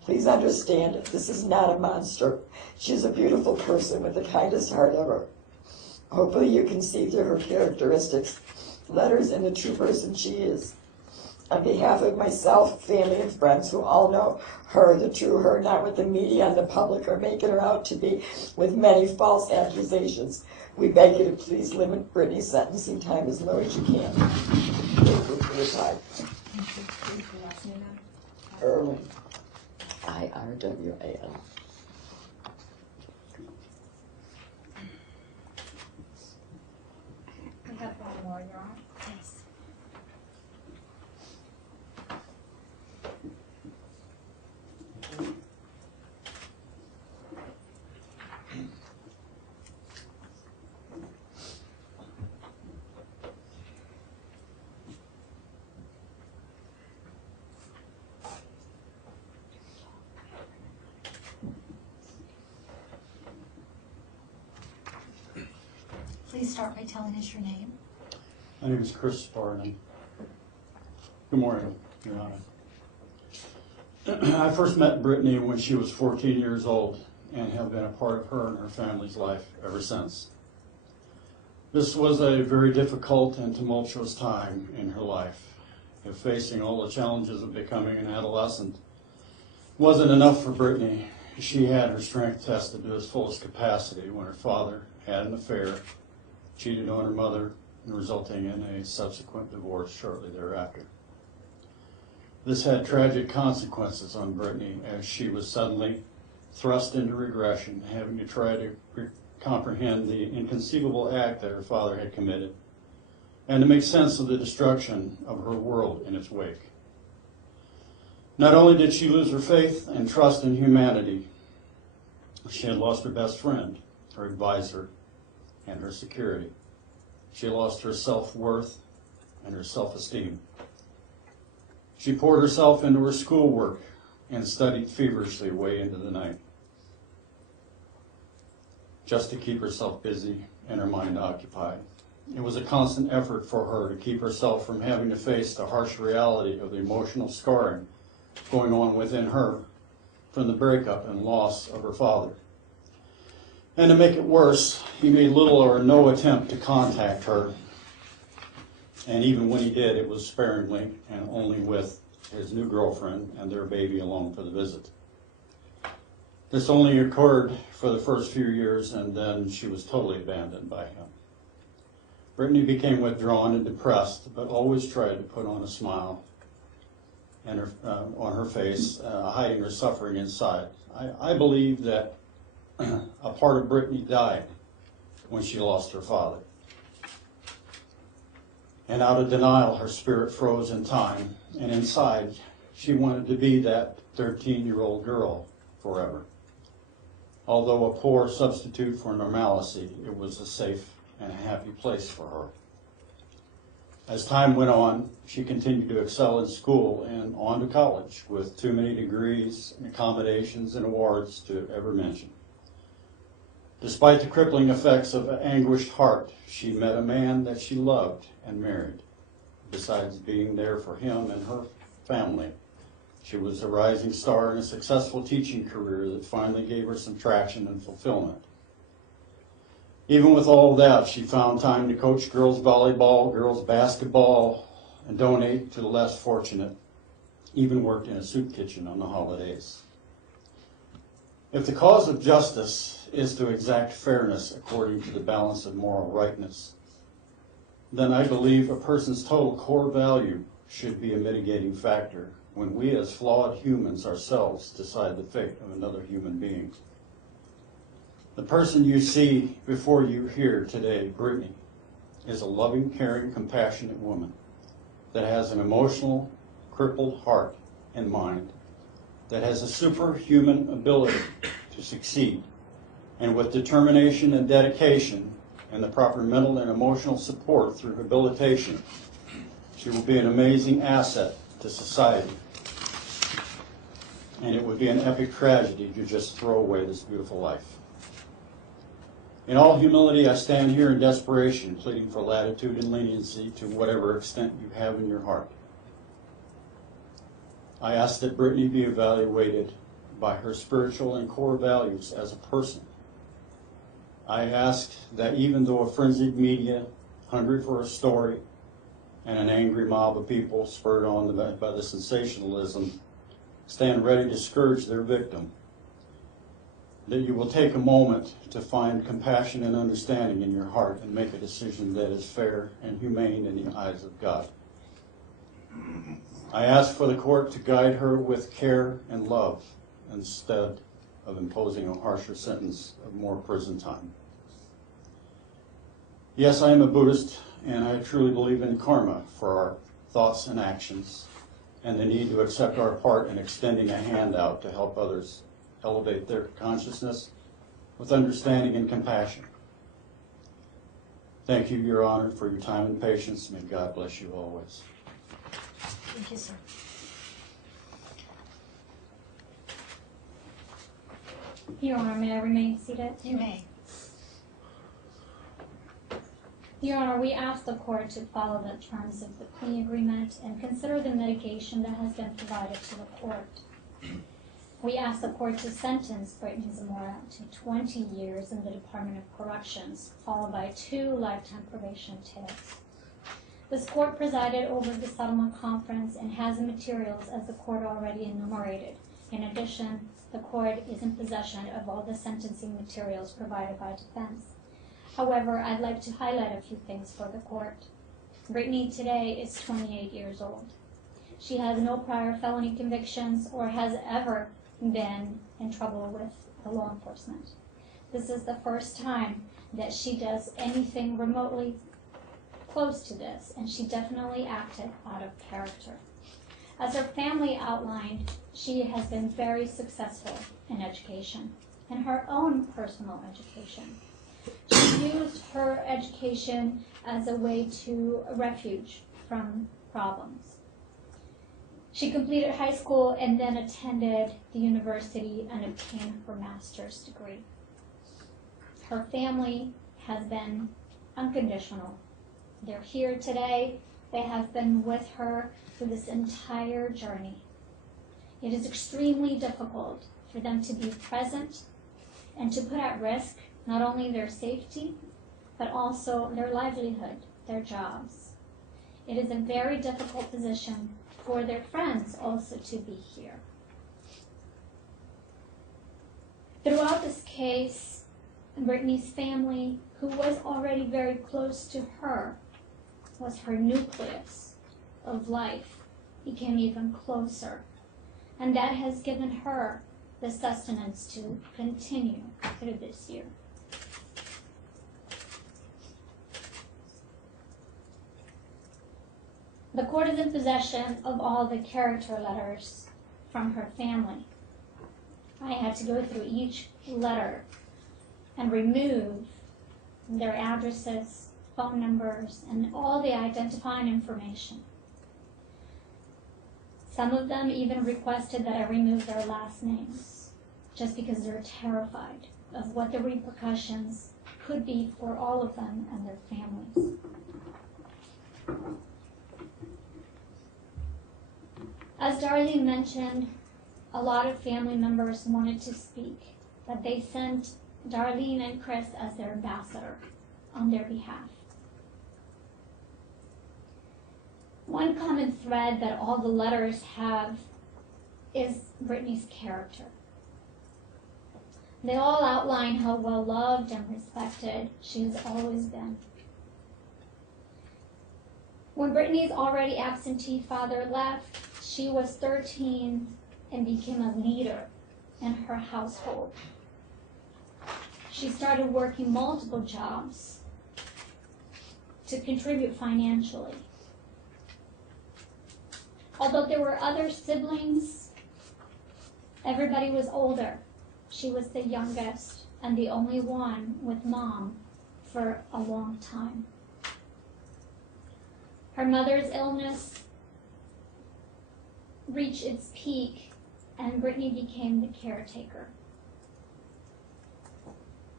Please understand, this is not a monster. She is a beautiful person with the kindest heart ever. Hopefully you can see through her characteristics, letters, and the true person she is. On behalf of myself, family, and friends who all know her, the true her, not what the media and the public are making her out to be with many false accusations, we beg you to please limit Brittany's sentencing time as low as you can. Thank you for your time. Irwin. IRWAN. We have one more, Your Honor. Yes. Please start by telling us your name. My name is Chris Barnum. Good morning, Your Honor. I first met Brittany when she was 14 years old and have been a part of her and her family's life ever since. This was a very difficult and tumultuous time in her life. If facing all the challenges of becoming an adolescent wasn't enough for Brittany, she had her strength tested to its fullest capacity when her father had an affair, cheated on her mother, resulting in a subsequent divorce shortly thereafter. This had tragic consequences on Brittany as she was suddenly thrust into regression, having to try to comprehend the inconceivable act that her father had committed and to make sense of the destruction of her world in its wake. Not only did she lose her faith and trust in humanity, she had lost her best friend, her advisor, and her security. She lost her self-worth and her self-esteem. She poured herself into her schoolwork and studied feverishly way into the night, just to keep herself busy and her mind occupied. It was a constant effort for her to keep herself from having to face the harsh reality of the emotional scarring going on within her from the breakup and loss of her father. And to make it worse, he made little or no attempt to contact her. And even when he did, it was sparingly and only with his new girlfriend and their baby along for the visit. This only occurred for the first few years, and then she was totally abandoned by him. Brittany became withdrawn and depressed, but always tried to put on a smile and on her face, hiding her suffering inside. I believe that a part of Brittany died when she lost her father. And out of denial, her spirit froze in time, and inside, she wanted to be that 13-year-old girl forever. Although a poor substitute for normalcy, it was a safe and a happy place for her. As time went on, she continued to excel in school and on to college with too many degrees, accommodations, and awards to ever mention. Despite the crippling effects of an anguished heart, she met a man that she loved and married. Besides being there for him and her family, she was a rising star in a successful teaching career that finally gave her some traction and fulfillment. Even with all of that, she found time to coach girls volleyball, girls basketball, and donate to the less fortunate. Even worked in a soup kitchen on the holidays. If the cause of justice is to exact fairness according to the balance of moral rightness, then I believe a person's total core value should be a mitigating factor when we as flawed humans ourselves decide the fate of another human being. The person you see before you here today, Brittany, is a loving, caring, compassionate woman that has an emotional, crippled heart and mind, that has a superhuman ability to succeed, and with determination and dedication and the proper mental and emotional support through rehabilitation, she will be an amazing asset to society. And it would be an epic tragedy to just throw away this beautiful life. In all humility, I stand here in desperation, pleading for latitude and leniency to whatever extent you have in your heart. I ask that Brittany be evaluated by her spiritual and core values as a person. I ask that even though a frenzied media, hungry for a story, and an angry mob of people spurred on by the sensationalism, stand ready to scourge their victim, that you will take a moment to find compassion and understanding in your heart and make a decision that is fair and humane in the eyes of God. I ask for the court to guide her with care and love instead of imposing a harsher sentence of more prison time. Yes, I am a Buddhist, and I truly believe in karma for our thoughts and actions, and the need to accept our part in extending a hand out to help others elevate their consciousness with understanding and compassion. Thank you, Your Honor, for your time and patience. May God bless you always. Thank you, sir. Your Honor, may I remain seated? You may. Your Honor, we ask the court to follow the terms of the plea agreement and consider the mitigation that has been provided to the court. We ask the court to sentence Brittany Zamora to 20 years in the Department of Corrections, followed by 2 lifetime probation terms. This court presided over the settlement conference and has the materials as the court already enumerated. In addition, the court is in possession of all the sentencing materials provided by defense. However, I'd like to highlight a few things for the court. Brittany today is 28 years old. She has no prior felony convictions or has ever been in trouble with the law enforcement. This is the first time that she does anything remotely close to this, and she definitely acted out of character. As her family outlined, she has been very successful in education, in her own personal education. She used her education as a way to refuge from problems. She completed high school and then attended the university and obtained her master's degree. Her family has been unconditional. They're here today. They have been with her through this entire journey. It is extremely difficult for them to be present and to put at risk not only their safety, but also their livelihood, their jobs. It is a very difficult position for their friends also to be here. Throughout this case, Brittany's family, who was already very close to her, was her nucleus of life, became even closer. And that has given her the sustenance to continue through this year. The court is in possession of all the character letters from her family. I had to go through each letter and remove their addresses, phone numbers, and all the identifying information. Some of them even requested that I remove their last names, just because they're terrified of what the repercussions could be for all of them and their families. As Darlene mentioned, a lot of family members wanted to speak, but they sent Darlene and Chris as their ambassador on their behalf. One common thread that all the letters have is Brittany's character. They all outline how well loved and respected she has always been. When Brittany's already absentee father left, she was 13 and became a leader in her household. She started working multiple jobs to contribute financially. Although there were other siblings, everybody was older. She was the youngest and the only one with Mom for a long time. Her mother's illness reached its peak, and Brittany became the caretaker.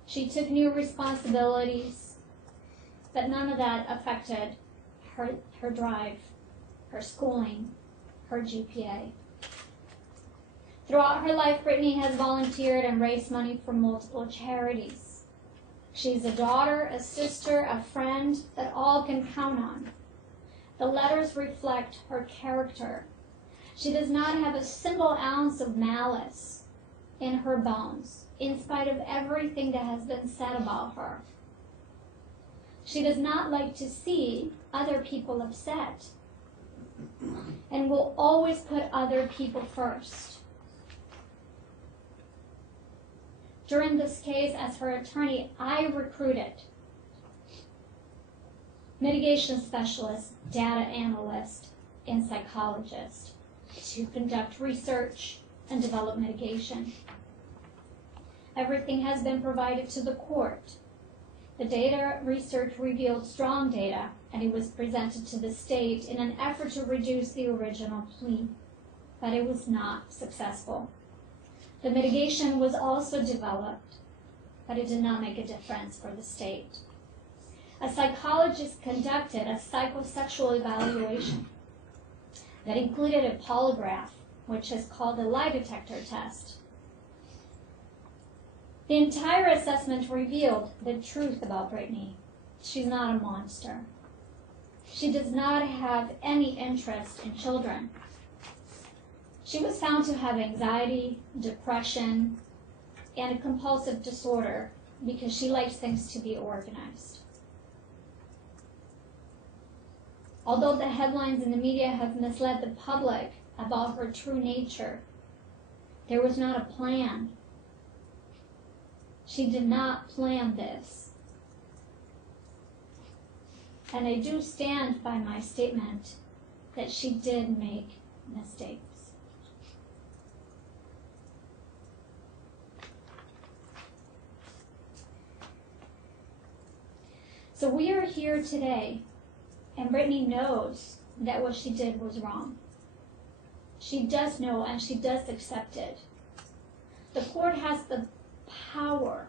She took new responsibilities, but none of that affected her drive, her schooling, her GPA. Throughout her life, Brittany has volunteered and raised money for multiple charities. She's a daughter, a sister, a friend that all can count on. The letters reflect her character. She does not have a single ounce of malice in her bones, in spite of everything that has been said about her. She does not like to see other people upset and will always put other people first. During this case, as her attorney, I recruited mitigation specialist, data analyst, and psychologist to conduct research and develop mitigation. Everything has been provided to the court. The data research revealed strong data, and it was presented to the state in an effort to reduce the original plea, but it was not successful. The mitigation was also developed, but it did not make a difference for the state. A psychologist conducted a psychosexual evaluation that included a polygraph, which is called a lie detector test. The entire assessment revealed the truth about Brittany. She's not a monster. She does not have any interest in children. She was found to have anxiety, depression, and a compulsive disorder because she likes things to be organized. Although the headlines in the media have misled the public about her true nature, there was not a plan. She did not plan this. And I do stand by my statement that she did make mistakes. So we are here today, and Brittany knows that what she did was wrong. She does know, and she does accept it. The court has the power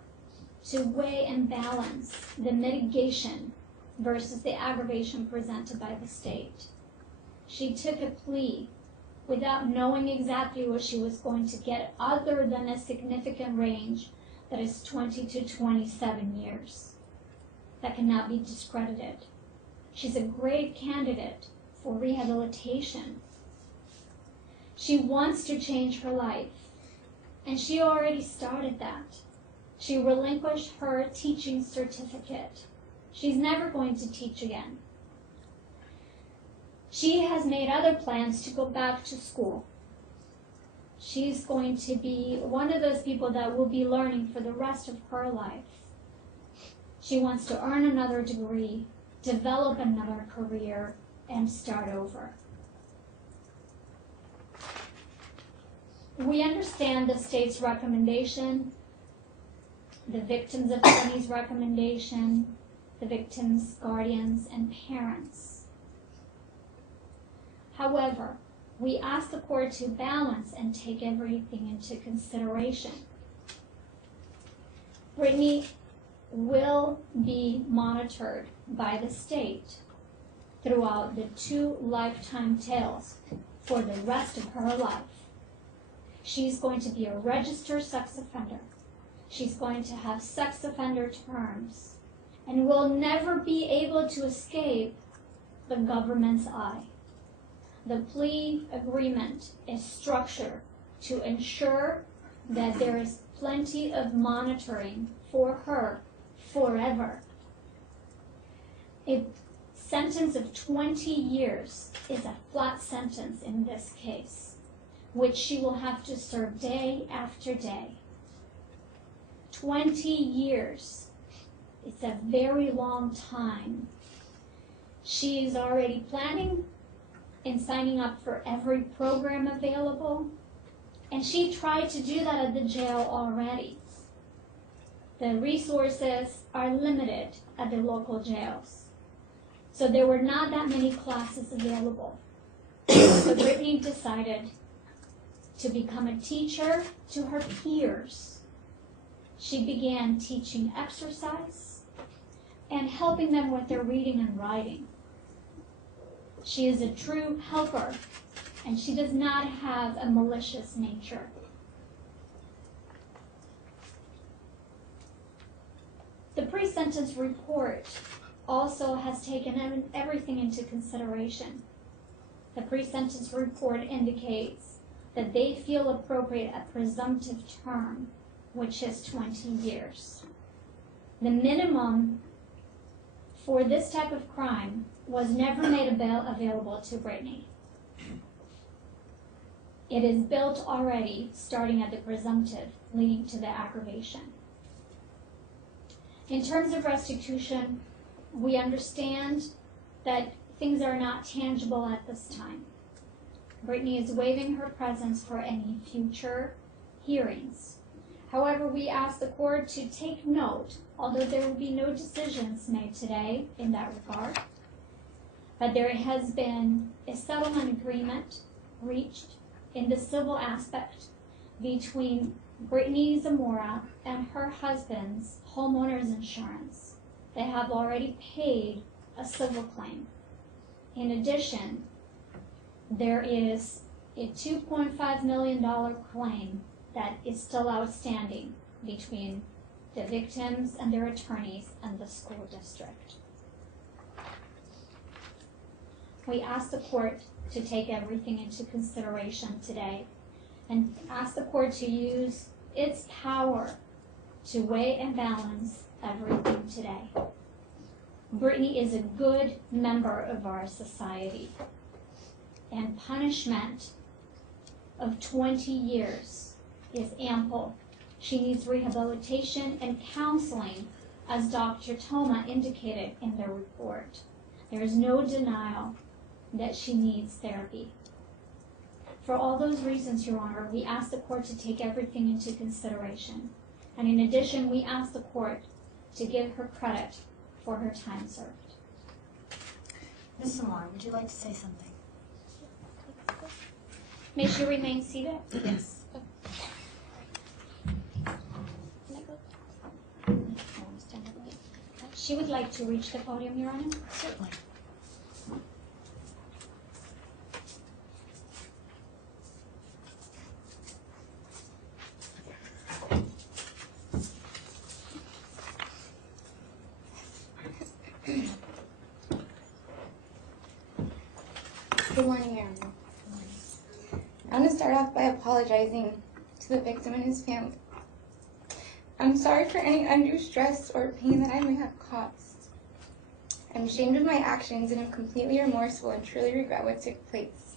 to weigh and balance the mitigation versus the aggravation presented by the state. She took a plea without knowing exactly what she was going to get, other than a significant range that is 20 to 27 years. That cannot be discredited. She's a great candidate for rehabilitation. She wants to change her life, and she already started that. She relinquished her teaching certificate. She's never going to teach again. She has made other plans to go back to school. She's going to be one of those people that will be learning for the rest of her life. She wants to earn another degree, develop another career, and start over. We understand the state's recommendation, the victims' attorney's recommendation, the victims' guardians, and parents. However, we ask the court to balance and take everything into consideration. Brittany will be monitored by the state throughout the 2 lifetime tails for the rest of her life. She's going to be a registered sex offender. She's going to have sex offender terms and will never be able to escape the government's eye. The plea agreement is structured to ensure that there is plenty of monitoring for her forever. A sentence of 20 years is a flat sentence in this case, which she will have to serve day after day. 20 years. It's a very long time. She is already planning and signing up for every program available, and she tried to do that at the jail already. The resources are limited at the local jails, so there were not that many classes available. So Brittany decided to become a teacher to her peers. She began teaching exercise and helping them with their reading and writing. She is a true helper, and she does not have a malicious nature. The pre-sentence report also has taken everything into consideration. The pre-sentence report indicates that they feel appropriate a presumptive term, which is 20 years. The minimum for this type of crime was never made available to Brittany. It is built already, starting at the presumptive, leading to the aggravation. In terms of restitution, we understand that things are not tangible at this time. Brittany is waiving her presence for any future hearings. However, we ask the court to take note, although there will be no decisions made today in that regard, but there has been a settlement agreement reached in the civil aspect between Brittany Zamora and her husband's homeowner's insurance. They have already paid a civil claim. In addition, there is a $2.5 million claim that is still outstanding between the victims and their attorneys and the school district. We ask the court to take everything into consideration today and ask the court to use its power to weigh and balance everything today. Brittany is a good member of our society, and punishment of 20 years is ample. She needs rehabilitation and counseling, as Dr. Toma indicated in their report. There is no denial that she needs therapy. For all those reasons, Your Honor, we ask the court to take everything into consideration. And in addition, we ask the court to give her credit for her time served. Ms. Zamora, would you like to say something? May she remain seated? Yes. She would like to reach the podium, Your Honor. Certainly. Good morning, Your Honor. I want to start off by apologizing to the victim and his family. I'm sorry for any undue stress or pain that I may have caused. I'm ashamed of my actions and am completely remorseful and truly regret what took place.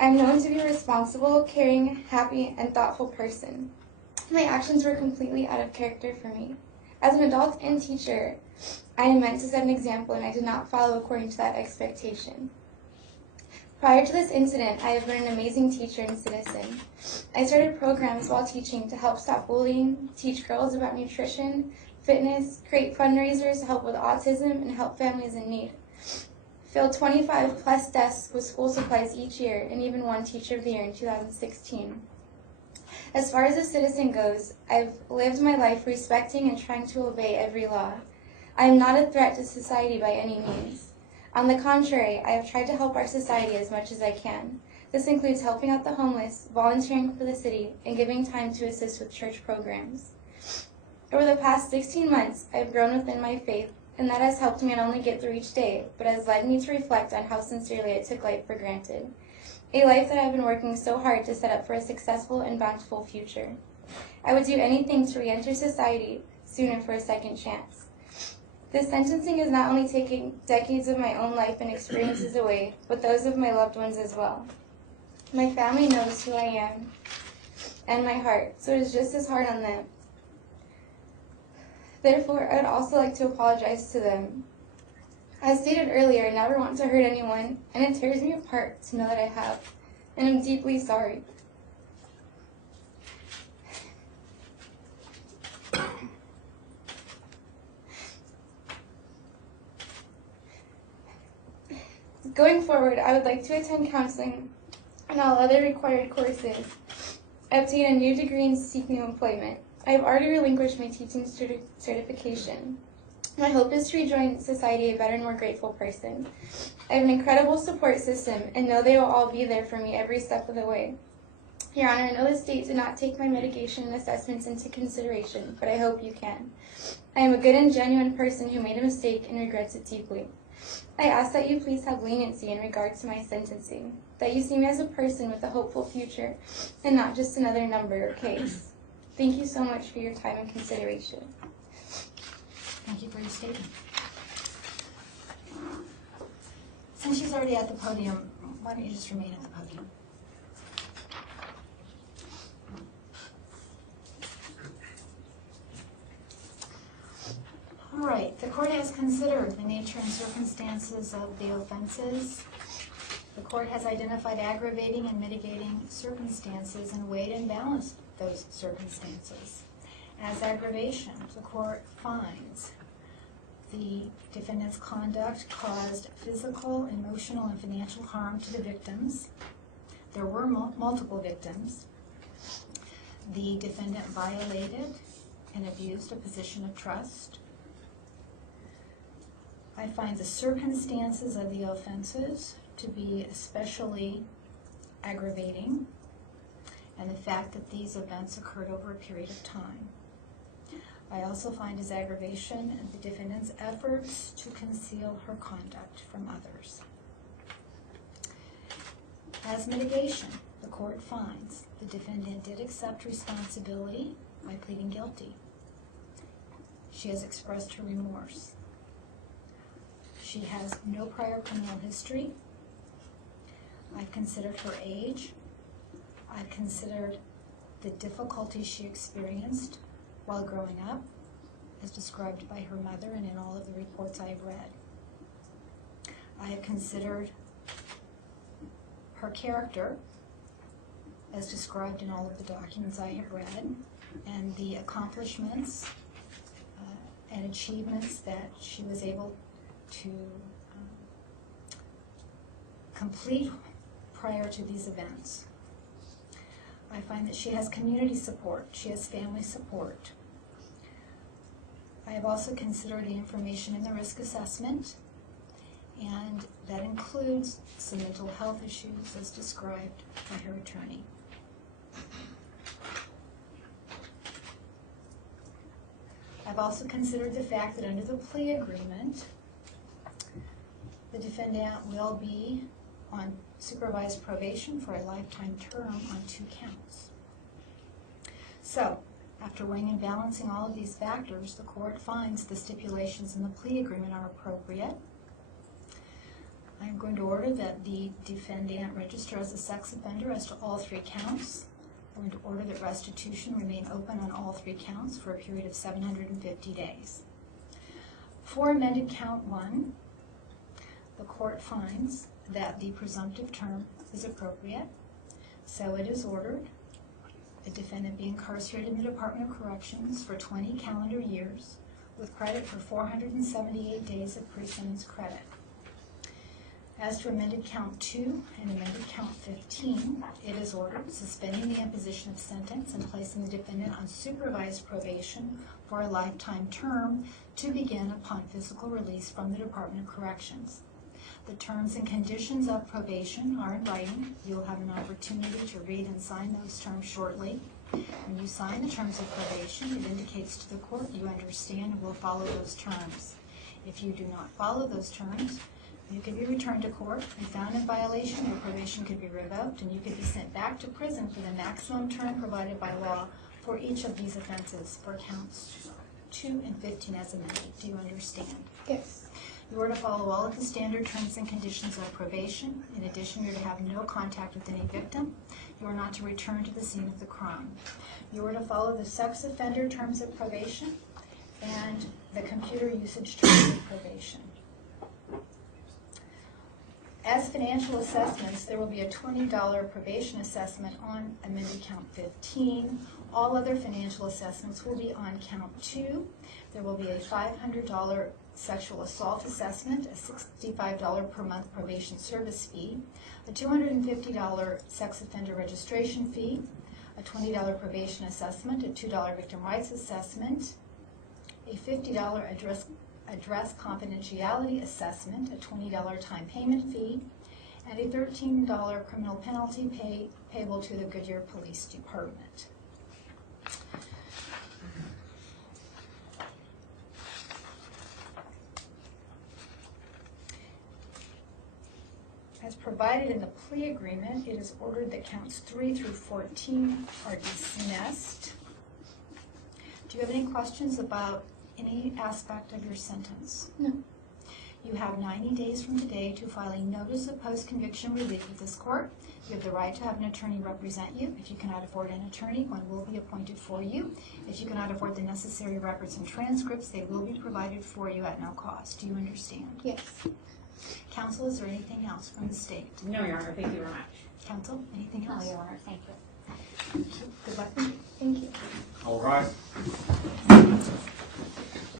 I'm known to be a responsible, caring, happy, and thoughtful person. My actions were completely out of character for me. As an adult and teacher, I am meant to set an example, and I did not follow according to that expectation. Prior to this incident, I have been an amazing teacher and citizen. I started programs while teaching to help stop bullying, teach girls about nutrition, fitness, create fundraisers to help with autism, and help families in need. Fill 25 plus desks with school supplies each year, and even won Teacher of the Year in 2016. As far as a citizen goes, I've lived my life respecting and trying to obey every law. I am not a threat to society by any means. On the contrary, I have tried to help our society as much as I can. This includes helping out the homeless, volunteering for the city, and giving time to assist with church programs. Over the past 16 months, I have grown within my faith, and that has helped me not only get through each day, but has led me to reflect on how sincerely I took life for granted. A life that I have been working so hard to set up for a successful and bountiful future. I would do anything to re-enter society sooner for a second chance. This sentencing is not only taking decades of my own life and experiences away, but those of my loved ones as well. My family knows who I am and my heart, so it is just as hard on them. Therefore, I would also like to apologize to them. As stated earlier, I never want to hurt anyone, and it tears me apart to know that I have, and I'm deeply sorry. Going forward, I would like to attend counseling and all other required courses, obtain a new degree, and seek new employment. I have already relinquished my teaching certification. My hope is to rejoin society a better and more grateful person. I have an incredible support system and know they will all be there for me every step of the way. Your Honor, I know the state did not take my mitigation and assessments into consideration, but I hope you can. I am a good and genuine person who made a mistake and regrets it deeply. I ask that you please have leniency in regard to my sentencing, that you see me as a person with a hopeful future and not just another number or case. Thank you so much for your time and consideration. Thank you for your statement. Since she's already at the podium, why don't you just remain at the podium? All right, the court has considered the nature and circumstances of the offenses. The court has identified aggravating and mitigating circumstances and weighed and balanced those circumstances. As aggravation, the court finds the defendant's conduct caused physical, emotional, and financial harm to the victims. There were multiple victims. The defendant violated and abused a position of trust. I find the circumstances of the offenses to be especially aggravating, and the fact that these events occurred over a period of time. I also find as aggravation the defendant's efforts to conceal her conduct from others. As mitigation, the court finds the defendant did accept responsibility by pleading guilty. She has expressed her remorse. She has no prior criminal history. I've considered her age. I've considered the difficulties she experienced while growing up, as described by her mother and in all of the reports I have read. I have considered her character, as described in all of the documents I have read, and the accomplishments and achievements that she was able to complete prior to these events. I find that she has community support, she has family support. I have also considered the information in the risk assessment, and that includes some mental health issues as described by her attorney. I've also considered the fact that under the plea agreement, the defendant will be on supervised probation for a lifetime term on 2 counts. So, after weighing and balancing all of these factors, the court finds the stipulations in the plea agreement are appropriate. I'm going to order that the defendant register as a sex offender as to all 3 counts. I'm going to order that restitution remain open on all 3 counts for a period of 750 days. For amended count 1, the court finds that the presumptive term is appropriate, so it is ordered the defendant be incarcerated in the Department of Corrections for 20 calendar years with credit for 478 days of pre-sentence credit. As to amended count 2 and amended count 15, it is ordered suspending the imposition of sentence and placing the defendant on supervised probation for a lifetime term to begin upon physical release from the Department of Corrections. The terms and conditions of probation are in writing. You will have an opportunity to read and sign those terms shortly. When you sign the terms of probation, it indicates to the court you understand and will follow those terms. If you do not follow those terms, you could be returned to court and found in violation. Your probation could be revoked, and you could be sent back to prison for the maximum term provided by law for each of these offenses for counts 2 and 15 as amended. Do you understand? Yes. You are to follow all of the standard terms and conditions of probation. In addition, you are to have no contact with any victim. You are not to return to the scene of the crime. You are to follow the sex offender terms of probation and the computer usage terms of probation. As financial assessments, there will be a $20 probation assessment on amended count 15. All other financial assessments will be on count 2. There will be a $500 sexual assault assessment, a $65 per month probation service fee, a $250 sex offender registration fee, a $20 probation assessment, a $2 victim rights assessment, a $50 address confidentiality assessment, a $20 time payment fee, and a $13 criminal penalty payable to the Goodyear Police Department. As provided in the plea agreement, it is ordered that counts 3 through 14 are dismissed. Do you have any questions about any aspect of your sentence? No. You have 90 days from today to file a notice of post-conviction relief with this court. You have the right to have an attorney represent you. If you cannot afford an attorney, one will be appointed for you. If you cannot afford the necessary records and transcripts, they will be provided for you at no cost. Do you understand? Yes. Counsel, is there anything else from the state? No, Your Honor, thank you very much. Counsel, anything No, else? Your Honor, thank you. Good luck. Thank you. All right.